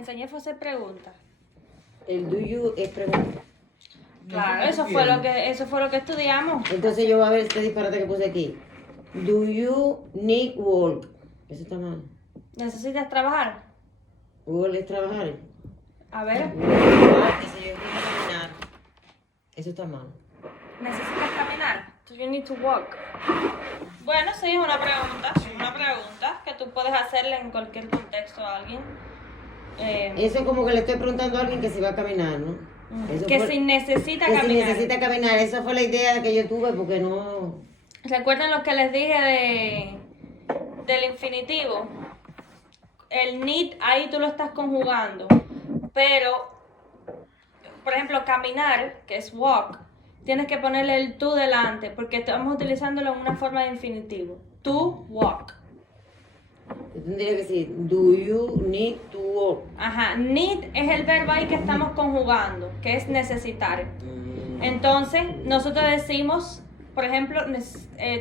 enseñé fue hacer preguntas. El do you es pregunta. Claro, eso fue lo que estudiamos. Entonces yo voy a ver este disparate que puse aquí. Do you need work? Eso está mal. ¿Necesitas trabajar? Work es trabajar. A ver, Dice yo quiero caminar. Eso está mal. ¿necesitas caminar? Do you need to walk? Bueno, sí, es una pregunta que tú puedes hacerle en cualquier contexto a alguien. Eso es como que le estoy preguntando a alguien que si va a caminar, ¿no? Eso Que fue- si necesita que si caminar. necesita caminar. Esa fue la idea que yo tuve porque no... ¿Recuerdan lo que les dije del infinitivo? El need, ahí tú lo estás conjugando. Pero, por ejemplo, caminar, que es walk, tienes que ponerle el to delante, porque estamos utilizándolo en una forma de infinitivo. To walk. Yo tendría que decir, do you need to walk? Ajá, need es el verbo ahí que estamos conjugando, que es necesitar. Entonces, nosotros decimos, por ejemplo,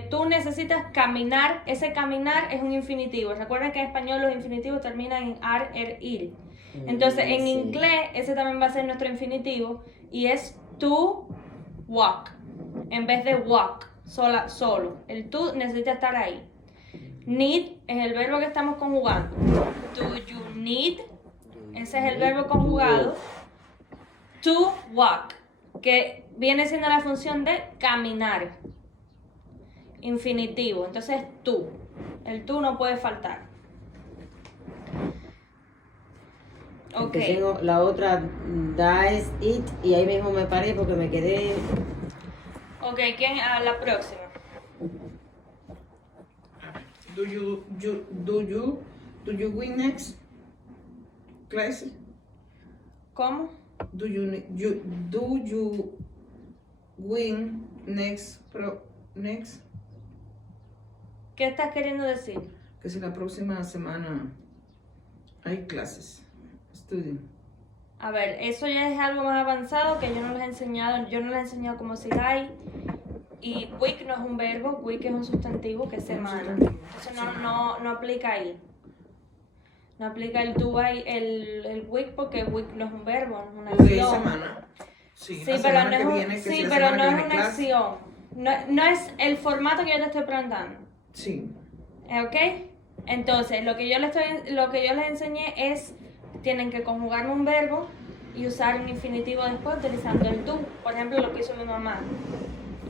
tú necesitas caminar. Ese caminar es un infinitivo. Recuerden que en español los infinitivos terminan en ar, ir. Entonces, en Sí. inglés, ese también va a ser nuestro infinitivo y es to walk, en vez de walk, solo. El to necesita estar ahí. Need es el verbo que estamos conjugando. Do you need? Ese es el verbo conjugado. To walk, que viene siendo la función de caminar. Infinitivo. Entonces, tú. El tú no puede faltar. Ok. Empecé la otra, dies, it, y ahí mismo me paré porque me quedé... Ok, ¿quién? A la próxima. Do you win next class? ¿Cómo? Do you win next next? ¿Qué estás queriendo decir? Que si la próxima semana hay clases, estudio. A ver, eso ya es algo más avanzado que yo no les he enseñado. Yo no les he enseñado cómo si hay. Y week no es un verbo, week es un sustantivo que es semana. Entonces no aplica ahí. No aplica el do ahí, el week, porque week no es un verbo, no es una De acción. semana. Sí, Sí, la pero semana no es, que un- viene, que sí, si la pero semana no que es viene una clase. acción. No es el formato que yo te estoy preguntando. Sí. ¿Ok? Entonces, lo que yo les enseñé es, tienen que conjugar un verbo y usar un infinitivo después utilizando el do. Por ejemplo, lo que hizo mi mamá.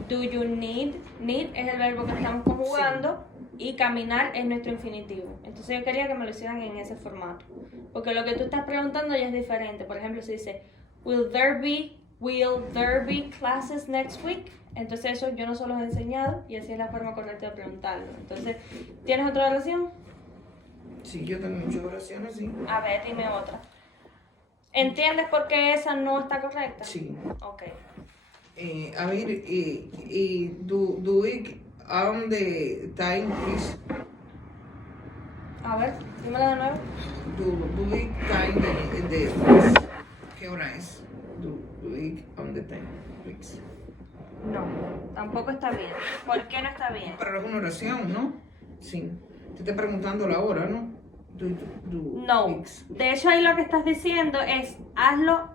Do you need? Need es el verbo que estamos conjugando y caminar es nuestro infinitivo. Entonces yo quería que me lo hicieran en ese formato. Porque lo que tú estás preguntando ya es diferente. Por ejemplo, si dice, will there be classes next week? Entonces eso yo no se los he enseñado y así es la forma correcta de preguntarlo. Entonces, ¿tienes otra oración? Sí, yo tengo muchas oraciones, sí. A ver, dime otra. ¿Entiendes por qué esa no está correcta? Sí. Ok. A ver, do it on the time, please. A ver, dímelo de nuevo. Do it time de ¿qué hora es? Do it on the time, please. No, tampoco está bien. ¿Por qué no está bien? Pero es una oración, ¿no? Sí. Te estoy preguntando la hora, ¿no? Do No. it. De hecho, ahí lo que estás diciendo es hazlo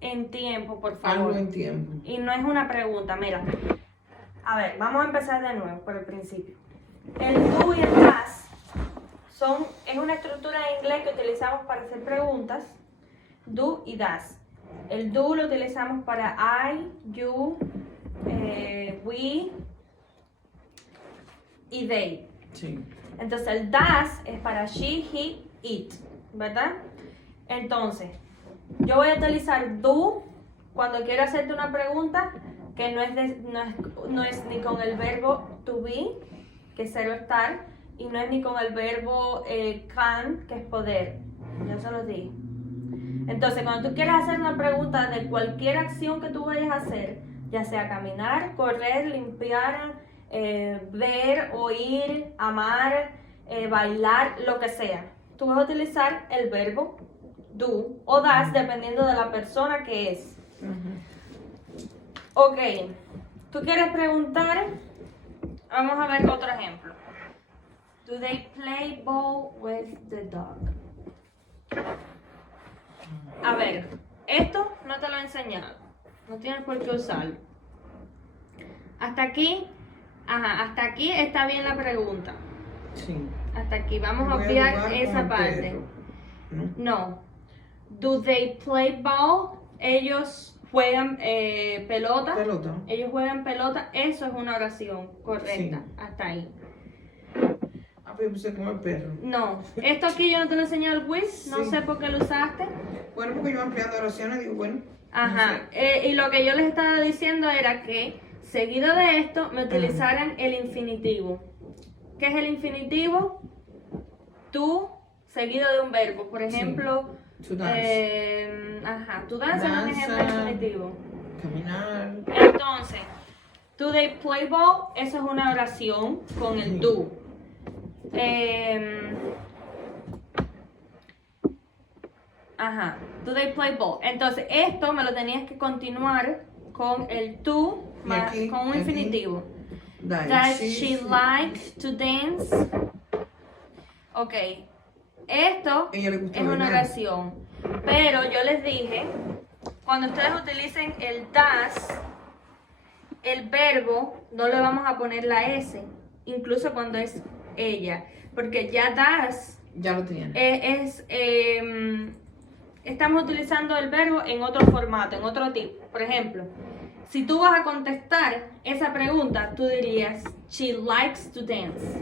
en tiempo, por favor. Algo en tiempo. Y no es una pregunta, mira. A ver, vamos a empezar de nuevo por el principio. El do y el das es una estructura en inglés que utilizamos para hacer preguntas. Do y das. El do lo utilizamos para I, you, we y they. Sí. Entonces el das es para she, he, it, ¿verdad? Entonces, yo voy a utilizar do cuando quiero hacerte una pregunta que no es ni con el verbo to be, que es ser o estar, y no es ni con el verbo can, que es poder. Yo se los dije. Entonces, cuando tú quieres hacer una pregunta de cualquier acción que tú vayas a hacer, ya sea caminar, correr, limpiar, ver, oír, amar, bailar, lo que sea, tú vas a utilizar el verbo do o das dependiendo de la persona que es. Ok, tú quieres preguntar, vamos a ver otro ejemplo. Do they play ball with the dog? he enseñado. No tienes por qué usarlo. Hasta aquí, hasta aquí está bien la pregunta. Sí. Hasta aquí, vamos a Voy obviar jugar con esa el parte. perro. ¿No? No. Do they play ball? Ellos juegan pelota. Pelota. Ellos juegan pelota. Eso es una oración correcta. Sí. Hasta ahí. Ah, pues yo puse con el perro. No. Esto aquí yo no te lo enseñé al quiz. No Sí. sé por qué lo usaste. Bueno, porque yo ampliando oraciones digo, bueno. Ajá. Y lo que yo les estaba diciendo era que seguido de esto me utilizaran el infinitivo. ¿Qué es el infinitivo? Tú seguido de un verbo. Por ejemplo, To dance. Tu danza es un ejemplo de Danza. infinitivo. Caminar. Entonces, do they play ball? Eso es una oración con el do. Do they play ball? Entonces, esto me lo tenías que continuar con el do, Y aquí, con un aquí. infinitivo. Does Does she like to dance? Ok, esto Ella le gusta es una bailar. oración. Pero yo les dije, cuando ustedes utilicen el does, el verbo no le vamos a poner la S, incluso cuando es ella, porque ya does Ya lo tenían. estamos utilizando el verbo en otro formato, en otro tipo. Por ejemplo, si tú vas a contestar esa pregunta, tú dirías, she likes to dance.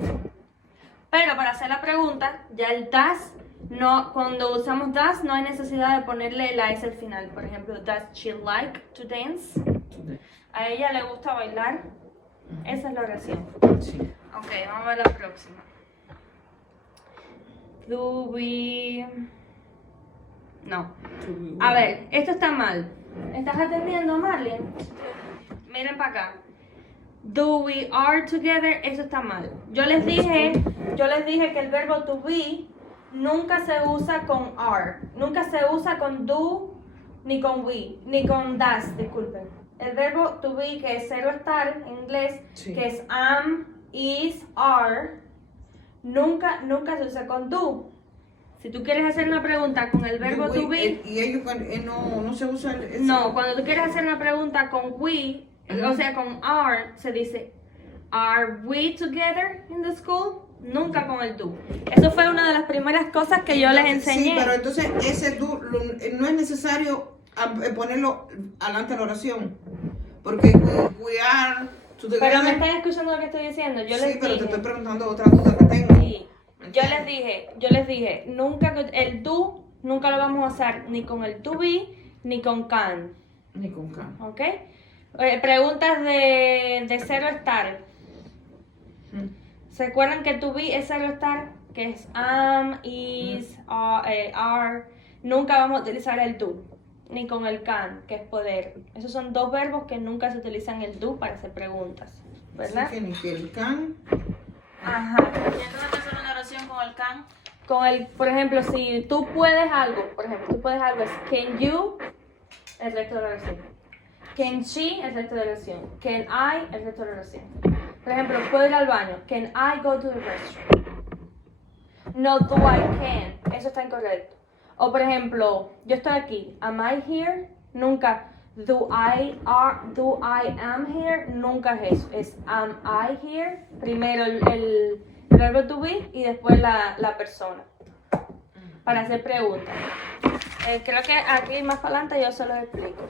Pero para hacer la pregunta, ya el does, no, cuando usamos does, no hay necesidad de ponerle la S al final. Por ejemplo, does she like to dance? ¿A ella le gusta bailar? Esa es la oración. Sí. Ok, vamos a ver la próxima. Do we... No. A ver, esto está mal. ¿Estás atendiendo, Marlene? Miren para acá. Do we are together? Eso está mal. Yo les dije que el verbo to be nunca se usa con are. Nunca se usa con do, ni con we, ni con does, disculpen. El verbo to be, que es cero estar en inglés, Sí. que es am, is, are, nunca se usa con do. Si tú quieres hacer una pregunta con el verbo Do to we- be, y ellos no se usa el. no, cuando tú quieres hacer una pregunta con we, o sea, con are, se dice, are we together in the school? Nunca con el do. Eso fue una de las primeras cosas que yo les enseñé. Sí, pero entonces ese do no es necesario ponerlo adelante de la oración. Porque we are together. Pero me están escuchando lo que estoy diciendo. Yo Sí, les pero dije. te estoy preguntando otra duda que tengo. Sí. Yo les dije, nunca el do nunca lo vamos a usar ni con el to be ni con can. Ni con K. ¿Ok? Preguntas de cero estar. ¿Se acuerdan que to be es cero estar? Que es am, is, are. Nunca vamos a utilizar el do. Ni con el can, que es poder. Esos son dos verbos que nunca se utilizan el do para hacer preguntas. ¿Verdad? Así que ni que el can. Ajá. ¿Y entonces hacer una oración con el can? Con el, por ejemplo, si tú puedes algo, por ejemplo, tú puedes algo, es can you, el resto de la oración. Can she, el resto de la oración. Can I, el resto de la oración. Por ejemplo, puedo ir al baño. Can I go to the restroom? No, do I can. Eso está incorrecto. O por ejemplo, yo estoy aquí. Am I here? Nunca. Do I am here? Nunca es eso. Es am I here. Primero el verbo to be y después la persona. Para hacer preguntas. Creo que aquí más para adelante yo se los explico.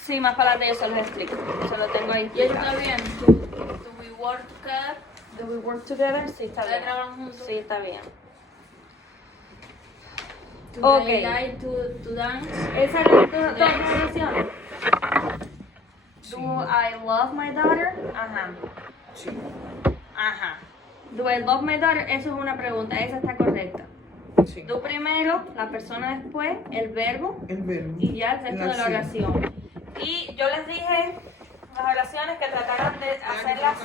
Sí, más para adelante yo se los explico. Se lo tengo ahí. ¿Y está bien? Do we work together? Do we work together? Sí, está bien. ¿Trabajan juntos? Sí, está bien. Do Ok. they like to dance? ¿Esa es tu oración? Sí. Do I love my daughter? Ajá. Sí. Ajá. Do I love my daughter? Eso es una pregunta. Esa está correcta. Sí. Do primero, la persona después, el verbo El verbo. y ya el resto de la acción. oración. Y yo les dije las oraciones que trataron de hacerlas.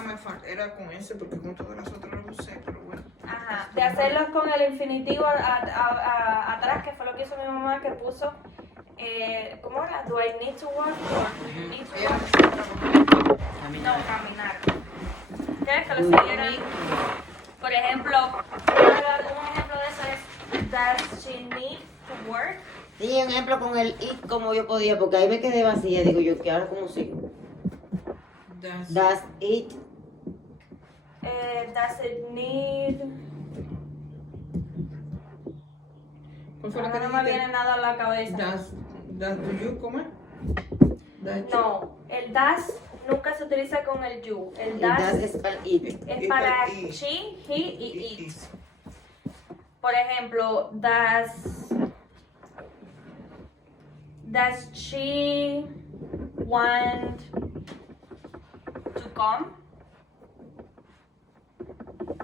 Era con ese porque con todas las otras lo usé, pero bueno. Ajá, de hacerlos con el infinitivo atrás, que fue lo que hizo mi mamá, que puso, ¿cómo era? Do I need to work or do you need to work? No, caminar. ¿Quieres que lo siguieran? Por ejemplo, voy a dar un ejemplo. Does she need to work? Sí, un ejemplo con el it como yo podía, porque ahí me quedé vacía. Digo yo, ¿qué ahora cómo sigo? Does Does it, Does it need? ¿Cuál fue la Ahora que no me dijiste? viene nada a la cabeza. Does do you, ¿cómo es? Does you- No, el does nunca se utiliza con el you. El it does does es para it. es para it. she, he y it. Is. Por ejemplo, does she want to come?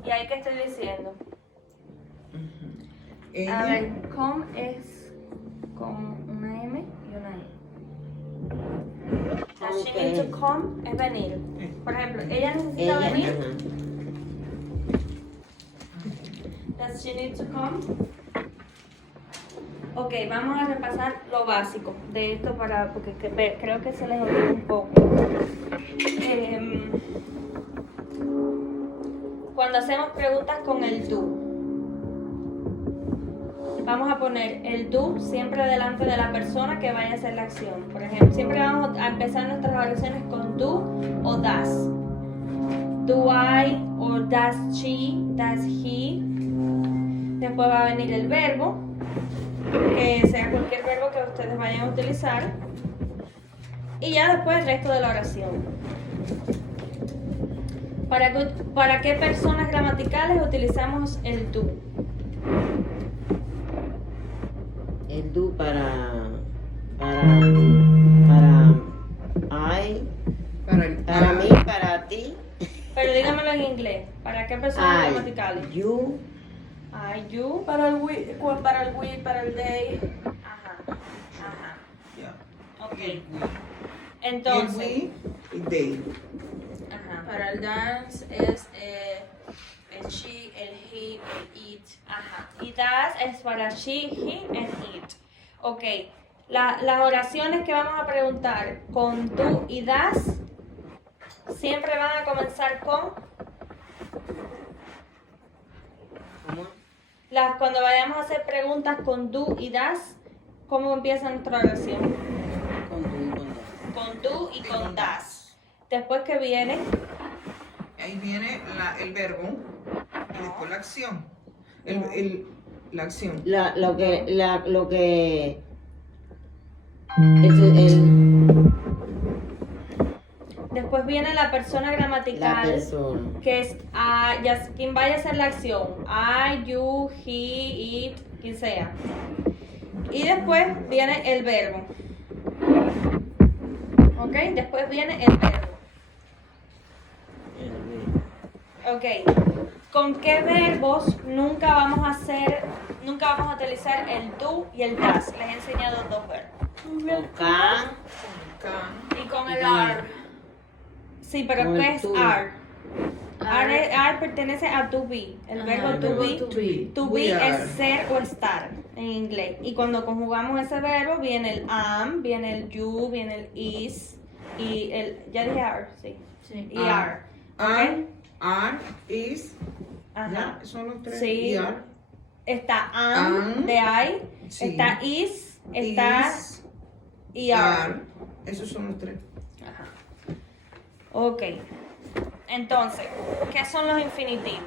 ¿Y ahí qué estoy diciendo? A Ella, ver, come es con una M y una E. Does she need to come? Es venir. Por ejemplo, ella necesita Ella, venir. ajá. Does she need to come? Ok, vamos a repasar lo básico de esto porque creo que se les olvidó un poco. Cuando hacemos preguntas con el do, vamos a poner el do siempre delante de la persona que vaya a hacer la acción. Por ejemplo, siempre vamos a empezar nuestras oraciones con do o does. Do I or does she, does he. Después va a venir el verbo, que sea cualquier verbo que ustedes vayan a utilizar. Y ya después el resto de la oración. ¿Para qué personas gramaticales utilizamos el do? El do para para mí, para ti. Pero dígamelo en inglés. ¿Para qué personas gramaticales? You, I, you, para el we, para el they. Ajá, ajá. yeah. Ok. Y Entonces, we y they. ajá, Para el dance es el she, el he, el it. ajá. Y das es para she, he, and it. Ok. Las oraciones que vamos a preguntar con do y das siempre van a comenzar con ¿cómo? cuando vayamos a hacer preguntas con do y das, ¿cómo empieza nuestra oración? Con do y con das. Con do y con das. Después que viene, Ahí viene el verbo y después la acción. La acción. Lo que después viene la persona la gramatical, persona. que es quien vaya a hacer la acción. I, you, he, it, quien sea. Y después viene el verbo. ¿Ok? Después viene el verbo. Ok. ¿Con qué verbos nunca vamos a utilizar el do y el das? Les he enseñado dos verbos. Con can, Can. Y con el Y- are. Sí, pero con ¿qué el es to. are? Are pertenece a to be. El Ajá, verbo el to verbo be. to be. To We be are. es ser o estar en inglés. Y cuando conjugamos ese verbo, viene el am, viene el you, viene el is. Y ya dije are, sí. Sí. Y Are. are. Are, is, Ajá. ya, son los tres. Sí. Y are. Está am, Am, de I. sí. Está is, está Is, y are. are. Esos son los tres. Ajá. Ok. Entonces, ¿qué son los infinitivos?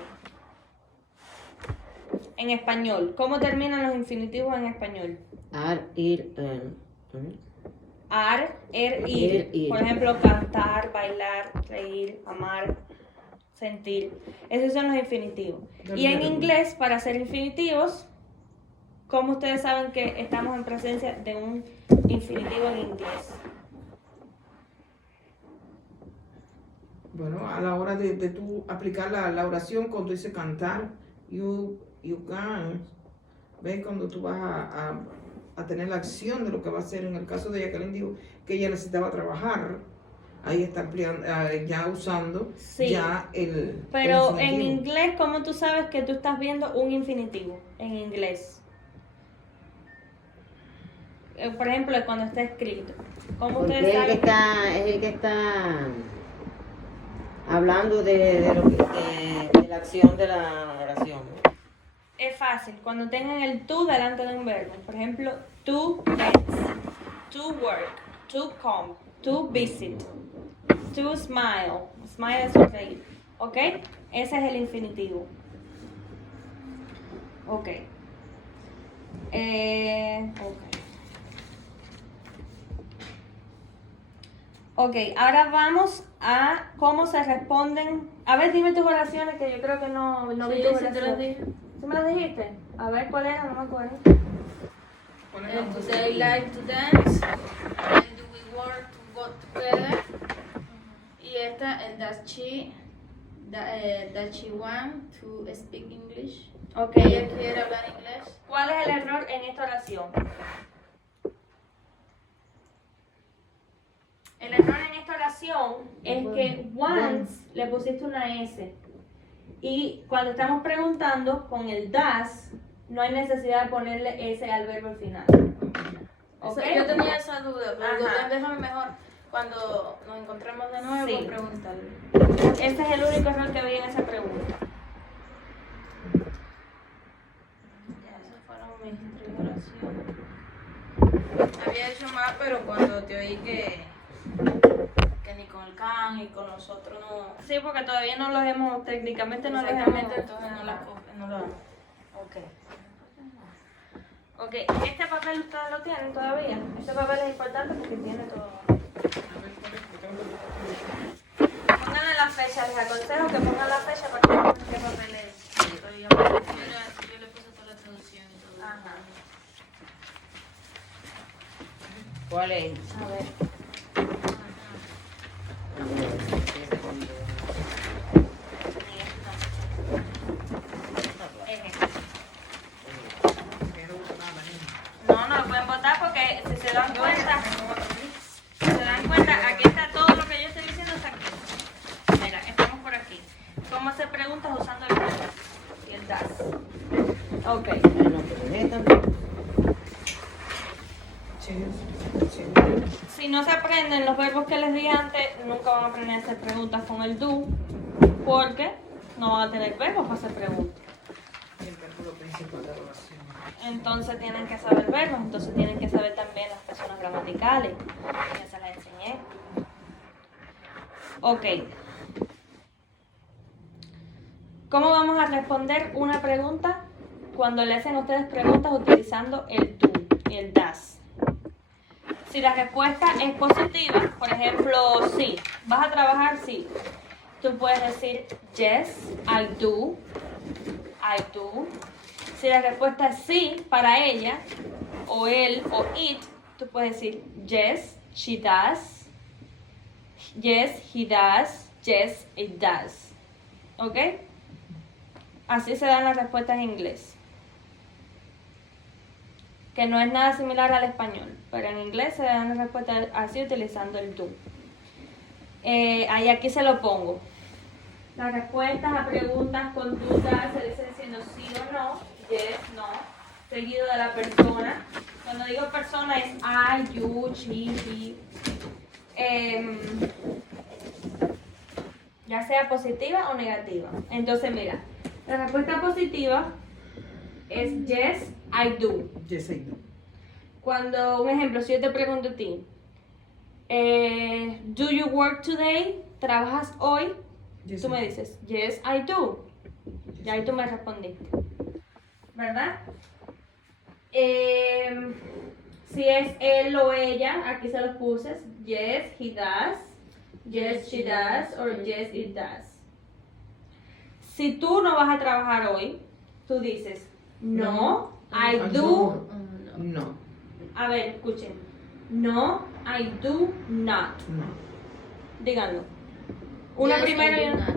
En español. ¿Cómo terminan los infinitivos en español? are, ir, Ar, ir. Ir. Por ejemplo, cantar, bailar, reír, amar, sentir. Esos son los infinitivos. Y en inglés, para hacer infinitivos, ¿cómo ustedes saben que estamos en presencia de un infinitivo en inglés? Bueno, a la hora de tú aplicar la oración, cuando dice cantar, you can, ¿ves? Cuando tú vas a tener la acción de lo que va a hacer. En el caso de Jacqueline dijo que ella necesitaba trabajar, ahí está ampliando, ya usando Sí. ya el Pero en infinitivo. inglés, ¿cómo tú sabes que tú estás viendo un infinitivo en inglés? Por ejemplo, cuando está escrito. ¿Cómo Porque ustedes saben? es el que está hablando de la acción de la oración. es fácil. Cuando tengan el to delante de un verbo. Por ejemplo, to dance, to work, to come, to visit, to smile. Smile es sonreír. ¿Ok? Ese es el infinitivo. Ok. Ok, ahora vamos a cómo se responden. A ver, dime tus oraciones, que yo creo que no vi Sí, tus sí te lo oraciones. dije. ¿Sí me las dijiste? A ver, ¿cuál era? No me acuerdo. ¿Cuál es la música? They like to dance. And do we work to go together? Y esta es that she want to speak English. Ok. Ella quiere hablar inglés. ¿Cuál es el error en esta oración? El error en esta oración es que once le pusiste una S. Y cuando estamos preguntando con el das, no hay necesidad de ponerle S al verbo al final. ¿Ok? Yo tenía esa duda, pero Ajá. déjame mejor cuando nos encontremos de nuevo Sí. preguntarle. Ese es el único error que había en esa pregunta. Ya, esas fueron mis 3 oraciones. Había hecho más, pero cuando te oí que ni con el can y con nosotros no. Sí, porque todavía no los hemos, técnicamente no los hemos. Exactamente, entonces no la. Ok. Ok, ¿este papel ustedes lo tienen todavía? Este papel es importante porque tiene todo. Pónganle la fecha, les aconsejo que pongan la fecha para que vean qué papel es. Pero yo le puse toda la traducción y todo. Ajá. ¿Cuál es? A ver. No, no lo pueden votar porque si se dan cuenta, aquí está todo lo que yo estoy diciendo está aquí. Mira, estamos por aquí. ¿Cómo hacer preguntas usando el verbo y el das? Ok. Ah, no, pero es esta. Si no se aprenden los verbos que les di antes, nunca van a aprender a hacer preguntas con el do, porque no van a tener verbos para hacer preguntas. El vértigo principal de la oración. Entonces tienen que saber verbos, entonces tienen que saber también las personas gramaticales, que se las enseñé. Ok. ¿Cómo vamos a responder una pregunta cuando le hacen a ustedes preguntas utilizando el do y el das? Si la respuesta es positiva, por ejemplo, sí, vas a trabajar, sí. Tú puedes decir yes, I do, I do. Si la respuesta es sí para ella, o él, o it, tú puedes decir yes, she does, yes, he does, yes, it does. ¿Ok? Así se dan las respuestas en inglés. Que no es nada similar al español, pero en inglés se dan las respuestas así utilizando el do. Ahí aquí se lo pongo. Las respuestas a preguntas con dudas se dicen diciendo sí o no, yes, no, seguido de la persona. Cuando digo persona es I, you, she, he. Ya sea positiva o negativa. Entonces mira, la respuesta positiva es yes, I do. Yes, I do. Cuando, un ejemplo, si yo te pregunto a ti, do you work today? ¿Trabajas hoy? Yes, Tú I me do. dices, yes, I do. Y ahí tú me respondiste. ¿Verdad? Si es él o ella, aquí se los puse. Yes, he does. Yes, she does. Or yes, it does. Si tú no vas a trabajar hoy, tú dices, no, I do. No. A ver, escuchen. No, I do not. No. Díganlo. Una Yes, primero y I do una. not.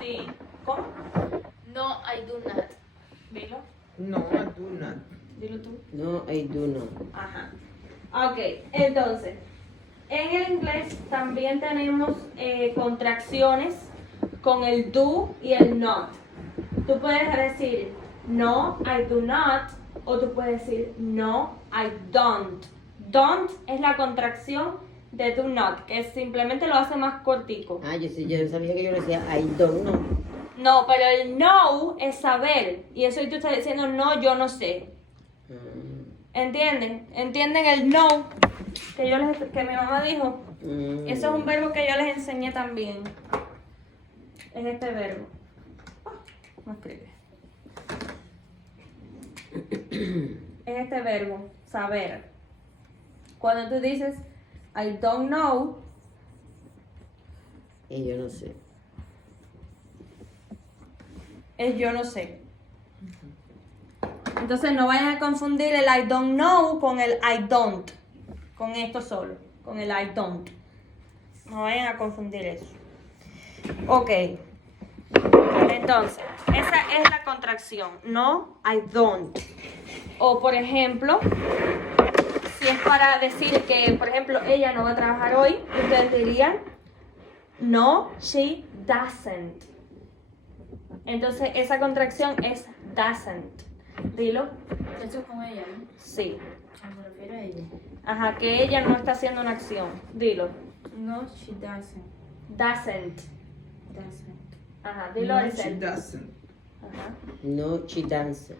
Sí. ¿Cómo? No, I do not. Dilo. No, I do not. Dilo tú. No, I do not. Ajá. Ok, entonces, en el inglés también tenemos contracciones con el do y el not. Tú puedes decir no, I do not, o tú puedes decir no, I don't. Don't es la contracción de do not, que simplemente lo hace más cortico. Ah, yo sabía que yo le decía I don't know. No, pero el know es saber. Y eso tú estás diciendo, no, yo no sé. ¿Entienden? ¿Entienden el know que mi mamá dijo? Eso es un verbo que yo les enseñé también. Es este verbo. No escribe. Es este verbo, saber. Cuando tú dices, I don't know, Y yo no sé. es yo no sé. Entonces no vayan a confundir el I don't know con el I don't. Con esto solo, con el I don't. No vayan a confundir eso. Ok. Entonces, esa es la contracción. No, I don't. O por ejemplo, si es para decir que, por ejemplo, ella no va a trabajar hoy, ustedes dirían, no, she doesn't. Entonces, esa contracción es doesn't. Dilo. Eso es con ella, ¿no? Sí. Me refiero a ella. Ajá, que ella no está haciendo una acción. Dilo. No, she doesn't. Doesn't. Doesn't. Ajá, dilo No, al she ser. doesn't. Ajá. No, she doesn't.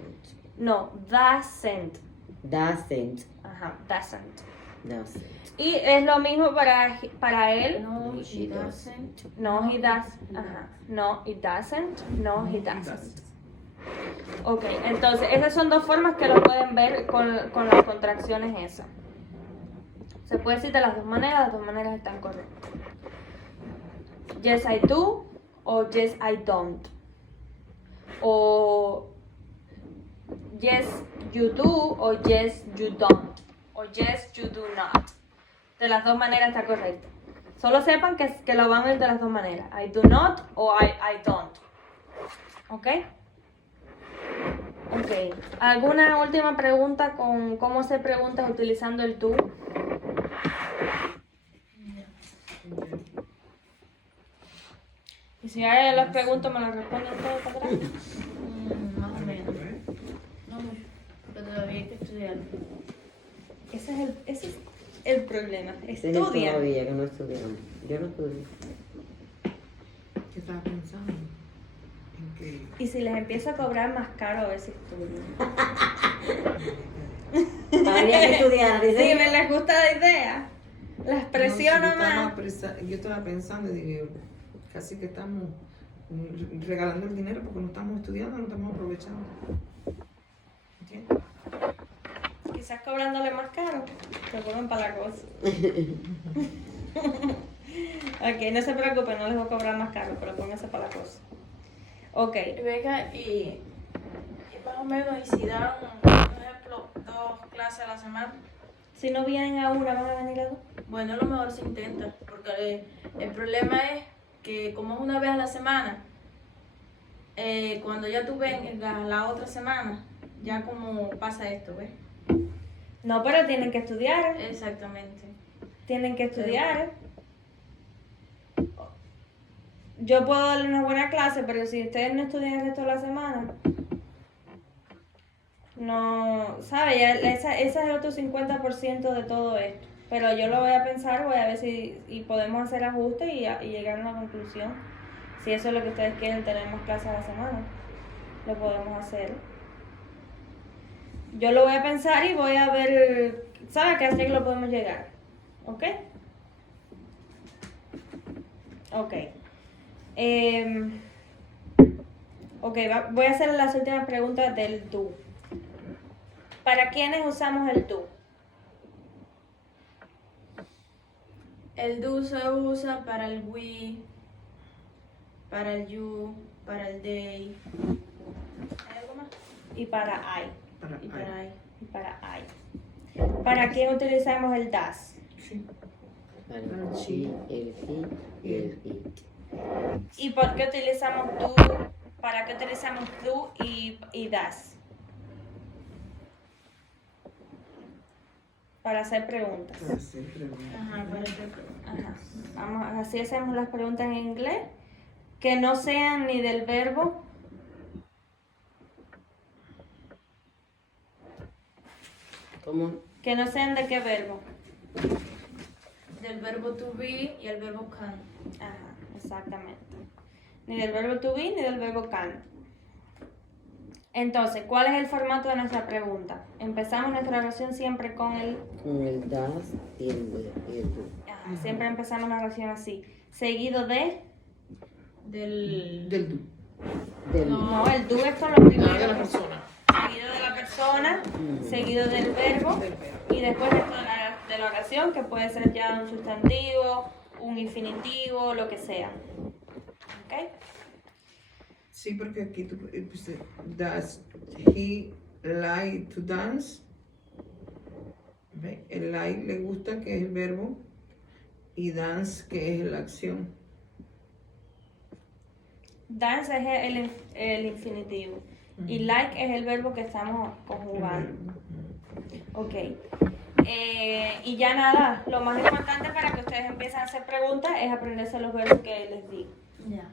No, doesn't. Doesn't. Ajá, doesn't. Doesn't. Y es lo mismo para él. No, No, she she doesn't. No, he does. Ajá. No, it doesn't. No, he doesn't. Ok, entonces esas son dos formas que lo pueden ver con las contracciones esas. Se puede decir de las dos maneras están correctas. Yes, I do o yes, I don't. O yes, you do o yes, you don't. O yes, you do not. De las dos maneras está correcto. Solo sepan que lo van a ver de las dos maneras. I do not o I don't. ¿Ok? Ok. ¿Alguna última pregunta con cómo se pregunta utilizando el tú? Y si ahora les pregunto, me lo responden todo para atrás. Más o menos. No mucho. Pero todavía hay que estudiar. Ese es el problema. Ese es el Estudian. todavía que no estudiamos. Yo no estudio. ¿Qué estaba pensando? En que Y si les empiezo a cobrar más caro a ver si estudian. Habría que estudiar, Sí, dice. me les gusta la idea. Las presiono más. yo estaba pensando y digo, casi que estamos regalando el dinero porque no estamos estudiando, no estamos aprovechando. ¿Entiendes? Quizás cobrándole más caro, se ponen para la cosa. Ok, no se preocupen, no les voy a cobrar más caro, pero pónganse para la cosa. Ok, Venga, y más o menos, y si dan, por ejemplo, 2 clases a la semana, si no vienen a una, van a venir a dos. bueno, a lo mejor se intenta, porque el problema es que como es una vez a la semana, cuando ya tú vengas la otra semana, ya como pasa esto, ¿ves? No, pero tienen que estudiar. Exactamente. Tienen que estudiar. Yo puedo darle una buena clase, pero si ustedes no estudian el resto de la semana, no, ¿sabe? Ya ese es el otro 50% de todo esto. Pero yo lo voy a pensar, voy a ver si podemos hacer ajustes y llegar a una conclusión. Si eso es lo que ustedes quieren, tener más clases a la semana, lo podemos hacer. Yo lo voy a pensar y voy a ver, ¿sabe? A qué arreglo podemos llegar. ¿Ok? Ok. Ok, voy a hacer las últimas preguntas del tú. ¿Para quiénes usamos el tú? El do se usa para el we, para el you, para el they. ¿Hay algo más? Y para I. Y para I. Y para I. ¿Para quién utilizamos el das? Sí. Para el she, el he y el it. ¿Y por qué utilizamos tú? ¿Para qué utilizamos tú y das? Para hacer preguntas. Para hacer preguntas. Ajá, para hacer preguntas. Ajá. Así hacemos las preguntas en inglés. Que no sean ni del verbo. ¿Cómo? Que no sean de qué verbo. Del verbo to be y el verbo can. Ajá, exactamente. ni del verbo to be, ni del verbo can. Entonces, ¿cuál es el formato de nuestra pregunta? Empezamos nuestra oración siempre con el... Con el das y el do. Siempre empezamos la oración así. Seguido de... Del... Del do. Del, No, el do es con lo primero. De la persona. Seguido de la persona, seguido del verbo y después de la oración, que puede ser ya un sustantivo, un infinitivo, lo que sea. ¿Ok? Sí, porque aquí tú pusiste, does he like to dance? ¿Ve? El like le gusta, que es el verbo, y dance, que es la acción. Dance es el infinitivo y like es el verbo que estamos conjugando. Ok. Y ya nada, lo más importante para que ustedes empiecen a hacer preguntas es aprenderse los verbos que les digo. Ya.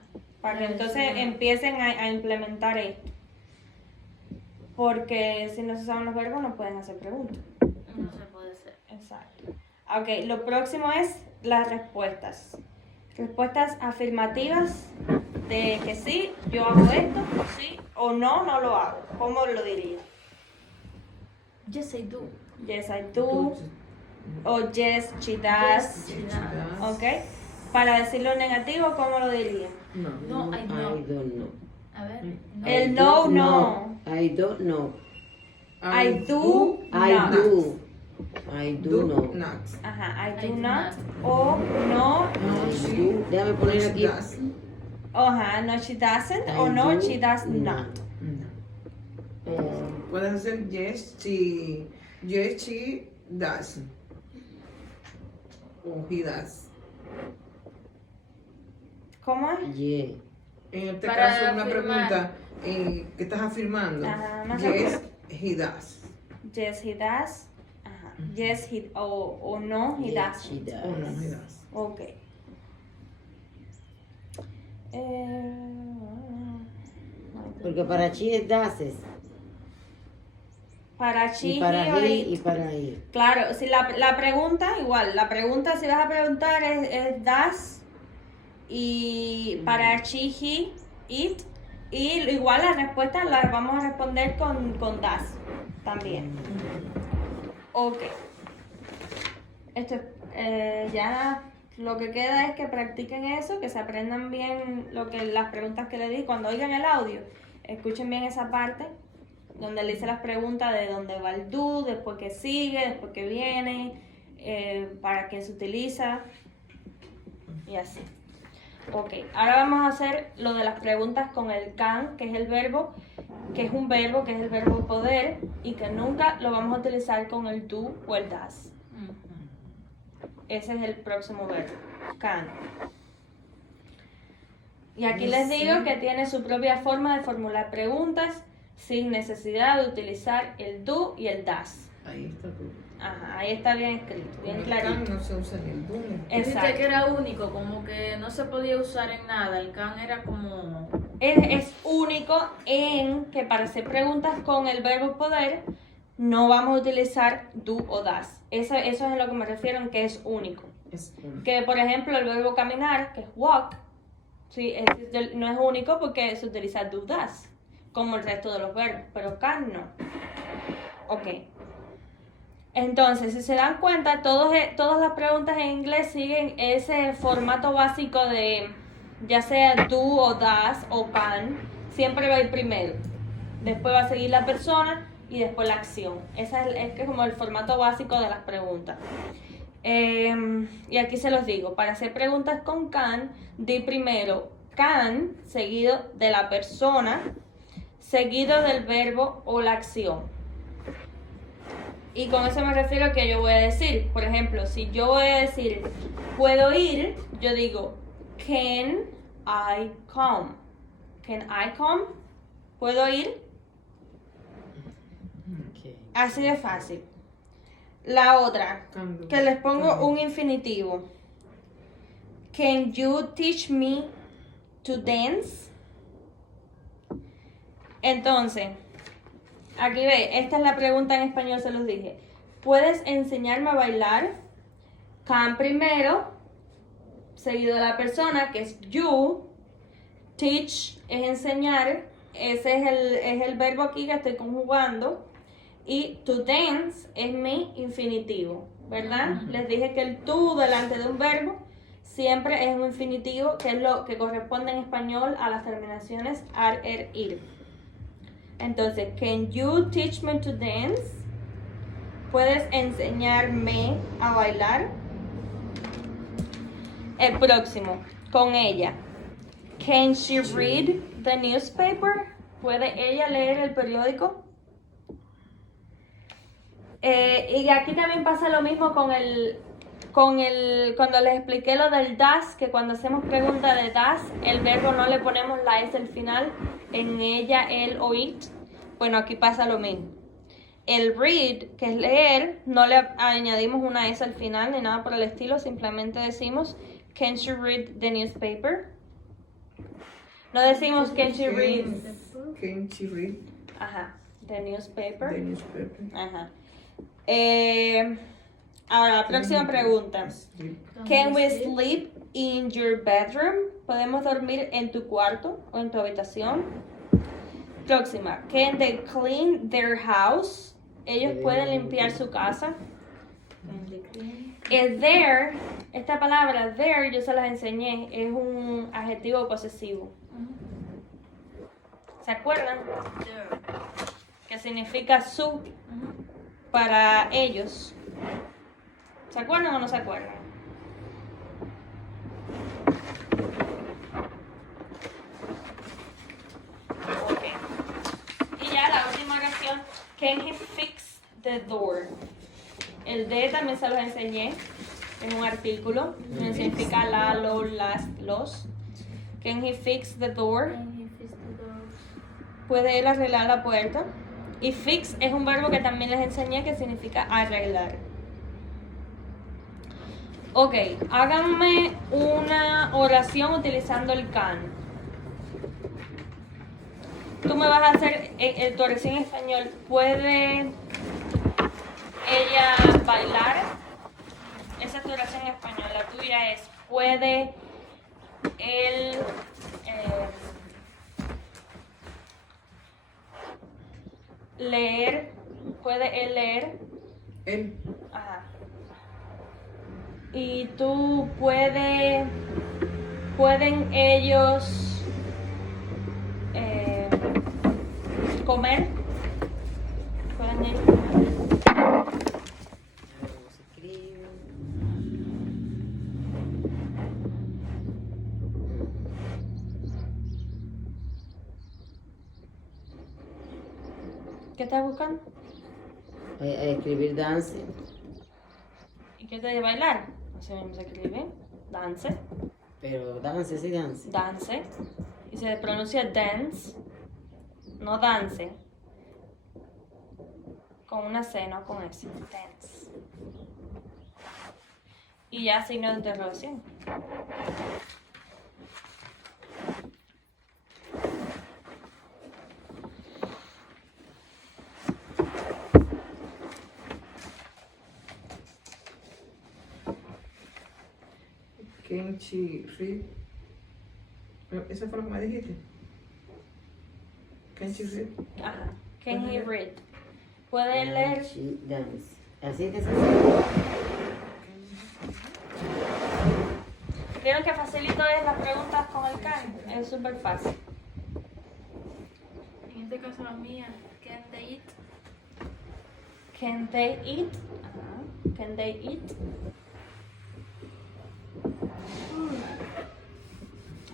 Para que entonces empiecen a implementar esto. Porque si no se saben los verbos no pueden hacer preguntas. No se puede hacer. Exacto. Ok, lo próximo es las respuestas. Respuestas afirmativas de que sí, yo hago esto, sí, o no, no lo hago. ¿Cómo lo diría? Yes, I do. Yes, I do. O yes, she does. Yes, she does. Ok. Para decirlo negativo, ¿cómo lo diría? No, I know. I don't know. A ver. No. El no, no. I don't know. I do I not. do. I do know. not. Ajá, I I do do not. not. O no. No, I she do. Déjame poner she aquí. does. Ajá, no, she doesn't. I O no, do she does not. Puedes hacer yes, she does. O he does. ¿Cómo es? Yeah. En este Para caso, una afirmar. pregunta que estás afirmando. Ajá, no Yes, sé. he does. Yes, he does. Ajá. Yes, he o no, he Yeah, does. she does. O no, he does. Ok. Porque para she es dases. Para she, Y para he o he it. y para he. Claro, si la pregunta, igual, la pregunta si vas a preguntar es does y para she, he, it y igual la respuesta la vamos a responder con does también. Ok. Esto ya lo que queda es que practiquen eso, que se aprendan bien las preguntas que le di. Cuando oigan el audio, escuchen bien esa parte donde le hice las preguntas de dónde va el do, después que sigue, después que viene, para qué se utiliza y así. Ok, ahora vamos a hacer lo de las preguntas con el can, que es el verbo, que es un verbo, que es el verbo poder y que nunca lo vamos a utilizar con el do o el does. Ese es el próximo verbo, can. Y aquí les digo que tiene su propia forma de formular preguntas sin necesidad de utilizar el do y el does. Ahí está tú. Ajá, ahí está bien escrito, bien El clarito. can no se usa ni el do. Dijiste Exacto. que era único, como que no se podía usar en nada. El can era como... Es único en que para hacer preguntas con el verbo poder no vamos a utilizar do o das. Eso es a lo que me refiero en que es único. Es un- Que por ejemplo el verbo caminar, que es walk, sí, no es único porque se utiliza do das, como el resto de los verbos, pero can no. Ok. Entonces, si se dan cuenta, todas las preguntas en inglés siguen ese formato básico de ya sea do o das o can, siempre va a ir primero. Después va a seguir la persona y después la acción. Ese es como el formato básico de las preguntas. Y aquí se los digo, para hacer preguntas con can, di primero can, seguido de la persona, seguido del verbo o la acción. Y con eso me refiero a que yo voy a decir, por ejemplo, si yo voy a decir, puedo ir, yo digo, can I come? Can I come? ¿Puedo ir? Okay. Así de fácil. La otra, can do. que les pongo Can do. un infinitivo. Can you teach me to dance? Entonces, aquí ve, esta es la pregunta en español, se los dije. ¿Puedes enseñarme a bailar? Can primero, seguido de la persona, que es you. teach es enseñar, ese es el verbo aquí que estoy conjugando. Y to dance es mi infinitivo, ¿verdad? Les dije que el to delante de un verbo siempre es un infinitivo, que es lo que corresponde en español a las terminaciones ar, er, ir. Entonces, can you teach me to dance? ¿Puedes enseñarme a bailar? El próximo, con ella. Can she read the newspaper? ¿Puede ella leer el periódico? Y aquí también pasa lo mismo cuando les expliqué lo del das, que cuando hacemos pregunta de das, el verbo no le ponemos la S al final, en ella, él o it. Bueno, aquí pasa lo mismo. El read, que es leer, no le añadimos una S al final ni nada por el estilo, simplemente decimos, can she read the newspaper? No decimos, can she read, Can she read ajá, the newspaper. the newspaper? Ajá. Ahora, la próxima pregunta. Sleep. Can we sleep in your bedroom? ¿Podemos dormir en tu cuarto o en tu habitación? Próxima. Can they clean their house? ¿Ellos pueden limpiar su casa? There, esta palabra there, yo se las enseñé, es un adjetivo posesivo. ¿Se acuerdan? Que significa su para ellos. ¿Se acuerdan o no se acuerdan? Ok. Y ya la última oración. Can he fix the door? El de también se los enseñé. Es un artículo. Significa la, lo, las, los. Can he fix the door? ¿Puede él arreglar la puerta? Y fix es un verbo que también les enseñé que significa arreglar. Ok, háganme una oración utilizando el can. Tú me vas a hacer tu oración en español. ¿Puede ella bailar? Esa es tu oración en español. La tuya es, ¿puede él leer? ¿Puede él leer? Él. Ajá. Y tú pueden ellos comer. ¿Pueden ellos comer? ¿Cómo se escribe? ¿Qué estás buscando? Escribir dance. ¿Y qué te dice bailar? Así mismo se escribe. Dance. Pero dance, sí, dance. Dance. Y se pronuncia dance. No dance. Con una C, no con S. Dance. Y ya signo de interrogación. Can she read? ¿Esa fue lo que me dijiste? Can she read? Ajá. Can he read? ¿Puede leer? She dance. Así que se ¿Vieron que facilito es las preguntas con el can? Es súper fácil. En este caso la mía, can they eat? Can they eat? Ajá. Can they eat?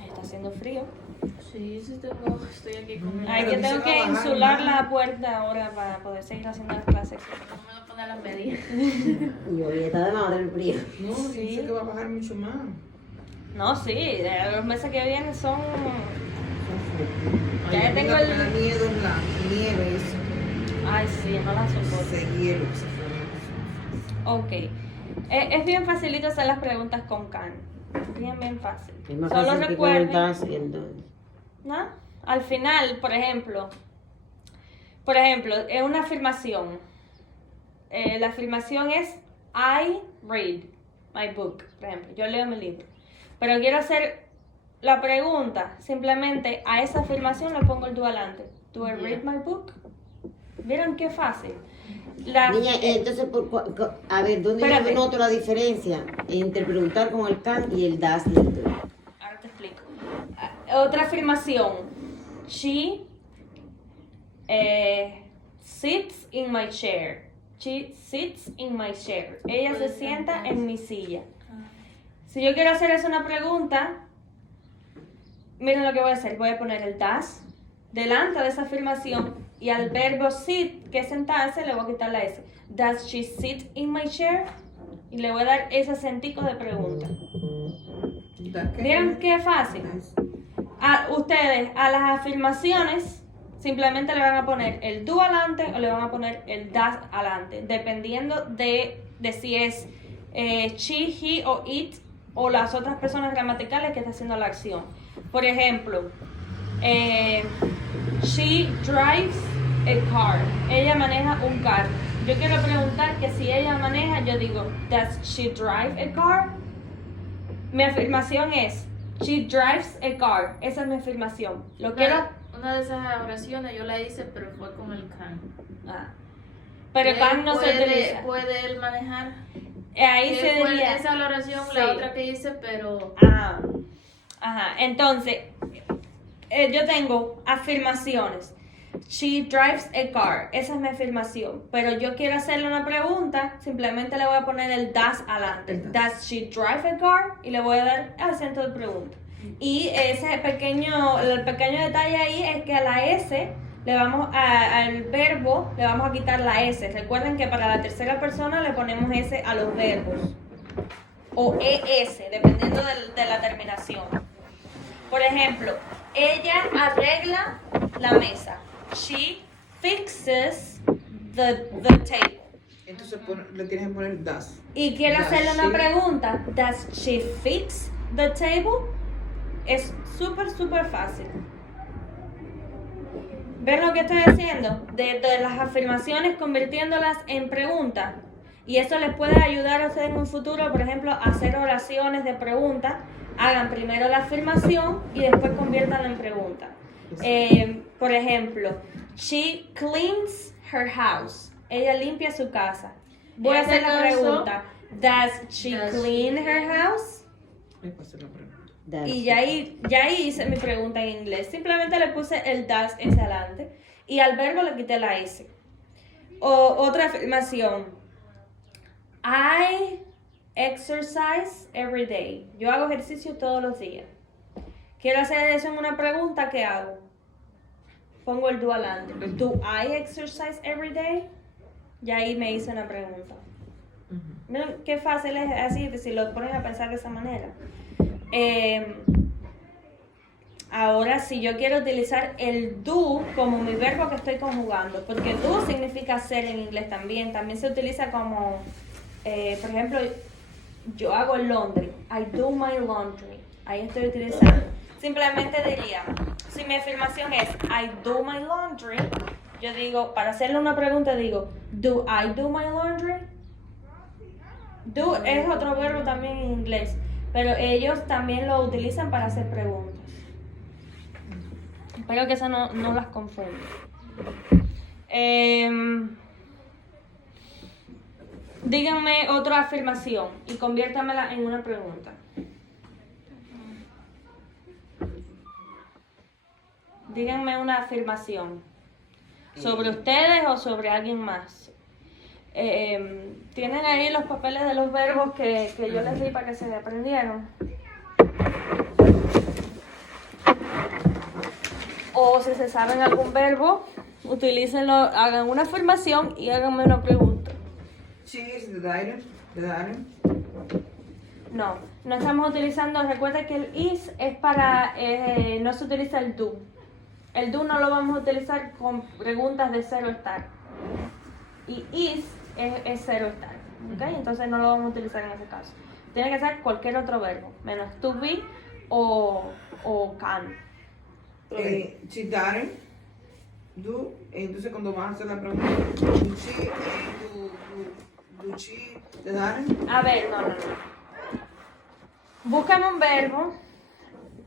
Está haciendo frío. Sí, sí tengo, estoy aquí con Ay, que Pero tengo se va que a bajar insular más. la puerta ahora para poder seguir haciendo las clases. No me voy a poner las medidas. Yo ya está de madre el frío. No, Sí. dice que va a bajar mucho más. No, sí, los meses que vienen son... Ay, Ya tengo mira, el- me da miedo la nieve, Ay, sí, no las soporto. ese hielo. Ok. Es bien facilito hacer las preguntas con can. Bien fácil. Es más Solo fácil que con el recuerden... dance y el dance. ¿No? Al final, por ejemplo, es una afirmación. La afirmación es I read my book, por ejemplo. Yo leo mi libro. Pero quiero hacer la pregunta, simplemente a esa afirmación le pongo el do adelante. Do I read my book? ¿Vieron qué fácil? Niña, entonces, a ver, ¿dónde Espérate. yo noto la diferencia entre preguntar con el can y el das y el do? Ahora te explico. Otra afirmación. She sits in my chair. She sits in my chair. Ella se sienta en mi silla. Si yo quiero hacer eso una pregunta, miren lo que voy a hacer. Voy a poner el das delante de esa afirmación y al verbo sit, que es sentarse, le voy a quitar la S. Does she sit in my chair? Y le voy a dar ese acentico de pregunta. ¿Vieron qué fácil? Ustedes a las afirmaciones simplemente le van a poner el do adelante o le van a poner el das adelante, dependiendo de si es she, he o it o las otras personas gramaticales que está haciendo la acción. Por ejemplo, she drives a car. Ella maneja un carro. Yo quiero preguntar que si ella maneja, yo digo, does she drive a car? Mi afirmación es, she drives a car. Esa es mi afirmación. Lo quiero... Una de esas oraciones yo la hice, pero fue con el can. Pero can no se utiliza. ¿Puede él manejar? Ahí se Fue diría... esa la oración, Sí. la otra que hice, pero... Ajá. Entonces, yo tengo afirmaciones. She drives a car. Esa es mi afirmación. Pero yo quiero hacerle una pregunta. Simplemente le voy a poner el das adelante. Does she drive a car? Y le voy a dar acento de pregunta. Y el pequeño detalle ahí es que a la S le vamos al verbo le vamos a quitar la S. Recuerden que para la tercera persona le ponemos S a los verbos. O ES, dependiendo de la terminación. Por ejemplo, ella arregla la mesa. She fixes the table. Entonces le tienes que poner das. Y quiero Does hacerle una she- pregunta. Does she fix the table? Es súper fácil. ¿Ven lo que estoy haciendo? De las afirmaciones convirtiéndolas en preguntas. Y eso les puede ayudar a ustedes en un futuro, por ejemplo, a hacer oraciones de preguntas. Hagan primero la afirmación y después conviértanla en pregunta. Por ejemplo, she cleans her house. Ella limpia su casa. Voy a hacer la pregunta. Does she clean her house? Me pasé la pregunta. Das. Y ya ahí hice mi pregunta en inglés. Simplemente le puse el does ese adelante. Y al verbo le quité la S. Otra afirmación. I exercise every day. Yo hago ejercicio todos los días. Quiero hacer eso en una pregunta, ¿qué hago? Pongo el do adelante. Do I exercise every day? Y ahí me hice una pregunta. Miren qué fácil es así, si lo ponen a pensar de esa manera. Ahora, si yo quiero utilizar el do como mi verbo que estoy conjugando, porque do significa hacer en inglés también se utiliza como, por ejemplo, yo hago el laundry, I do my laundry, ahí estoy utilizando. Simplemente diría, si mi afirmación es I do my laundry, yo digo, para hacerle una pregunta digo, do I do my laundry? Do es otro verbo también en inglés, pero ellos también lo utilizan para hacer preguntas. Espero que eso no las confunda. Díganme otra afirmación y conviértamela en una pregunta. Díganme una afirmación sobre ustedes o sobre alguien más. ¿Tienen ahí los papeles de los verbos que yo les di para que se aprendieron? O si se saben algún verbo, utilícenlo, hagan una afirmación y háganme una pregunta. She is the item. The item. No estamos utilizando, recuerda que el is es para, no se utiliza el do. El do no lo vamos a utilizar con preguntas de cero estar. Y is es cero estar. ¿Okay? Entonces no lo vamos a utilizar en ese caso. Tiene que ser cualquier otro verbo, menos to be o can. She doesn't do. Entonces cuando vas a hacer la pregunta, do she, do she, the doesn't. A ver, no. Búscame un verbo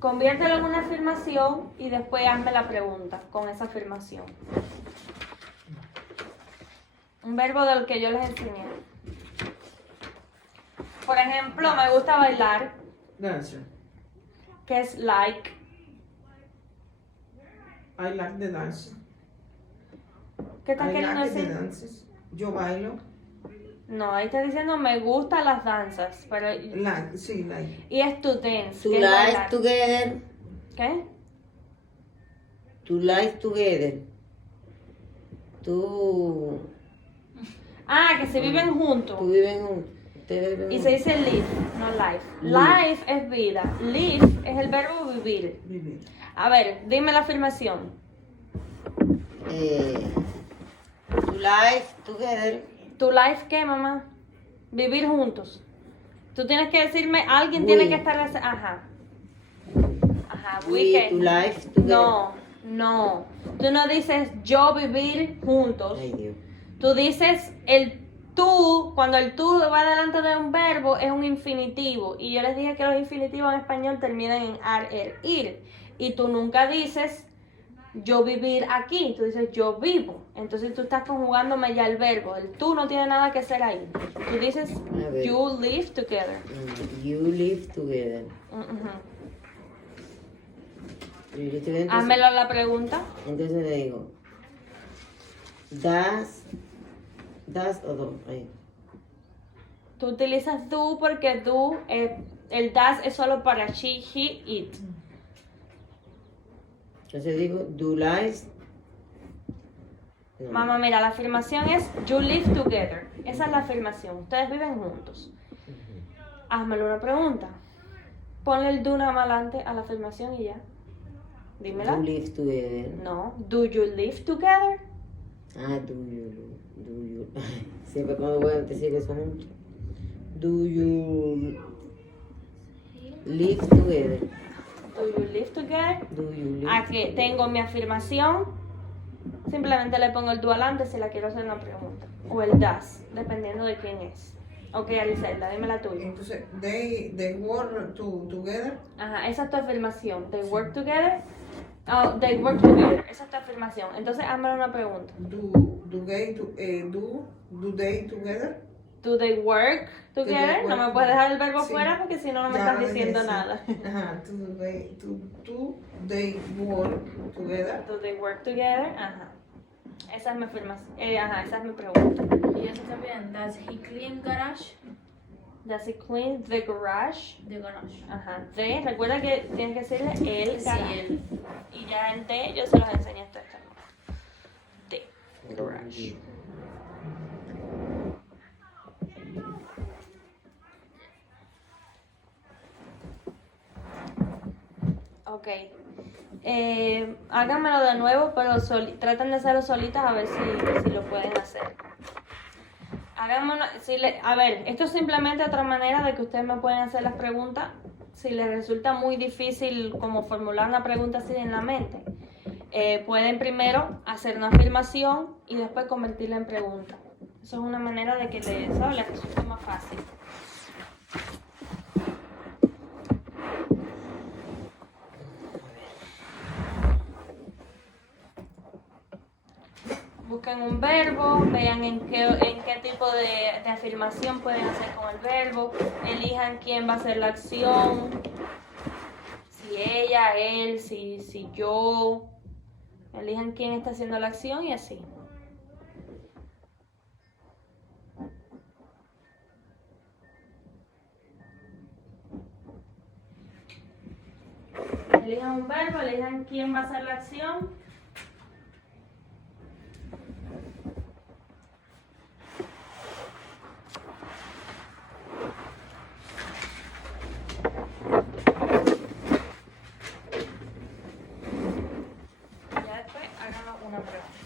Conviértelo en una afirmación y después hazme la pregunta con esa afirmación. Un verbo del que yo les enseñé. Por ejemplo, me gusta bailar, Dancer. que es like. I like the dance. ¿Qué estás I queriendo like the decir? dances. Yo bailo. No, ahí está diciendo me gustan las danzas, pero Like, sí, like. y es to dance, To que es live bailar. together. ¿Qué? To live together. Tú Ah, que se viven juntos. viven juntos. Ustedes viven Y se juntos. dice live, no life. Live. Life es vida. Live es el verbo vivir. Vivir. A ver, dime la afirmación. To live together. ¿Tu life qué, mamá? Vivir juntos. Tú tienes que decirme, alguien tiene We. que estar... Ajá. Ajá, we We qué. to live together. No, no. Tú no dices yo vivir juntos. Ay, Dios. Tú dices el tú, cuando el tú va delante de un verbo es un infinitivo. Y yo les dije que los infinitivos en español terminan en ar, er, ir. Y tú nunca dices yo vivir aquí, tú dices yo vivo. Entonces tú estás conjugándome ya el verbo. El tú no tiene nada que hacer ahí. Tú dices A ver. you live together. You live together. Ujú. You live together. Házmelo la pregunta. Entonces le digo, das o do. Ahí. Tú utilizas do porque do, el das es solo para she, he, it. Entonces digo, do lives. No. Mamá, mira, la afirmación es you live together. Esa es la afirmación. Ustedes viven juntos. Házmelo una pregunta. Ponle el do nada más adelante a la afirmación y ya. Dímela. Do live together. No. Do you live together? Ah, do you. Siempre cuando voy a decir eso junto. Do you live together? Do you live together? Do you live Aquí tengo mi afirmación. Simplemente le pongo el do adelante si la quiero hacer una pregunta. O el das, dependiendo de quién es. Ok, Alicelda, dime la tuya. Entonces, they work together. Ajá, esa es tu afirmación. They work together. Oh, they work together. Esa es tu afirmación. Entonces, hazme una pregunta. Do they together? Do they work together? work No me puedes dejar el verbo Sí. fuera porque si no, no me Ya estás lo dije, diciendo sí. nada. Ajá, do they work together? Do they work together? Ajá. Esa es mi afirmación. Ajá, esa es mi pregunta. Y eso está bien. Does he clean garage? Does he clean the garage? The garage. Ajá. The, recuerda que tienes que decirle el Sí, garage. él. Y ya en the yo se los enseñé a ustedes también. The garage. Ok. Háganmelo de nuevo, pero traten de hacerlo solitas a ver si lo pueden hacer. Háganmelo, a ver, esto es simplemente otra manera de que ustedes me pueden hacer las preguntas. Si les resulta muy difícil como formular una pregunta así en la mente, pueden primero hacer una afirmación y después convertirla en pregunta. Eso es una manera de que les resulte más fácil. Busquen un verbo, vean en qué tipo de afirmación pueden hacer con el verbo, elijan quién va a hacer la acción, si ella, él, si yo, elijan quién está haciendo la acción y así. Elijan un verbo, elijan quién va a hacer la acción. Ya después háganlo una pregunta.